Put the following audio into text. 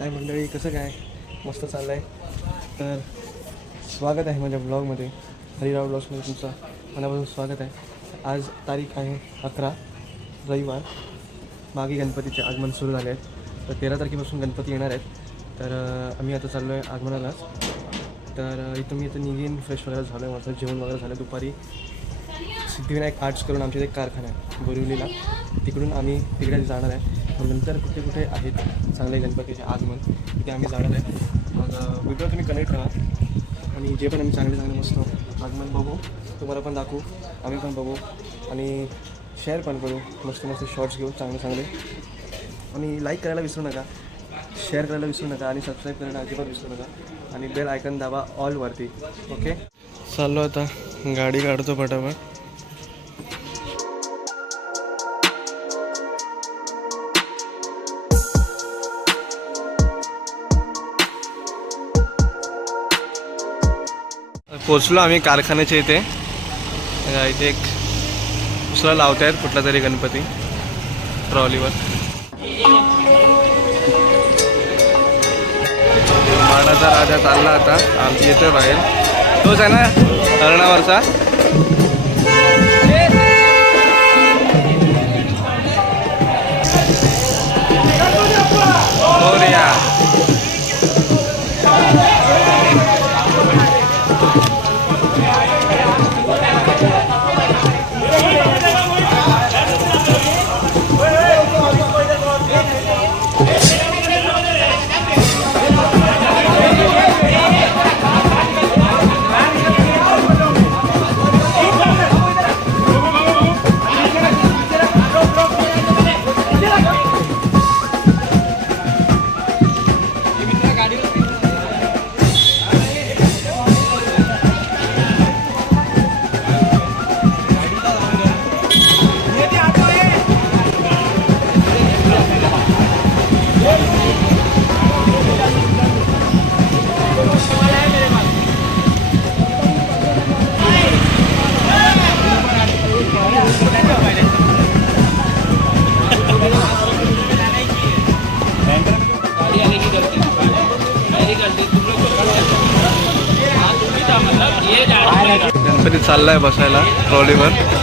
काय मंडळी, कसं काय? मस्त चाललं आहे. तर स्वागत आहे माझ्या ब्लॉगमध्ये. हरिराव ब्लॉग्समध्ये तुमचं मनापासून स्वागत आहे. आज तारीख आहे 11 रविवार. मागे गणपतीचे आगमन सुरू झाले आहेत. तर 13 तारखेपासून गणपती येणार आहेत. तर आम्ही आता चाललो आहे आगमनालाच. तर इथून मी आता निघेन, फ्रेश वगैरे झालं आहे, माझं जेवण वगैरे झालं. दुपारी सिद्धिविनायक आर्ट्स करून आमच्या एक कारखाना आहे बोरिवलीला, तिकडून आम्ही तिकडे जाणार आहे. मग नंतर कुठे कुठे आहेत चांगले गणपतीचे आगमन तिथे आम्ही जाणार आहे. मग व्हिडिओ तुम्ही कनेक्ट राहा आणि जे पण आम्ही चांगले मस्त आगमन बघू, तुम्हाला पण दाखवू, आम्ही पण बघू आणि शेअर पण करू. मस्त मस्त शॉर्ट्स घेऊ चांगले आणि लाईक करायला विसरू नका, शेअर करायला विसरू नका आणि सबस्क्राईब करायला अजिबात विसरू नका आणि बेल आयकन दाबा ऑलवरती. ओके, चाललो आता, गाडी काढतो फटाफट. पोचलो आम्ही कारखान्याच्या इथे. इथे एक दुसरा लावत आहेत कुठला तरी गणपती ट्रॉलीवर. माडाचा राजा चालला आता, आमची येतोय बाहेर. तोच आहे ना हरणावरचा. हो रे या. गणपती चाललाय बसायला ट्रॉलीवर.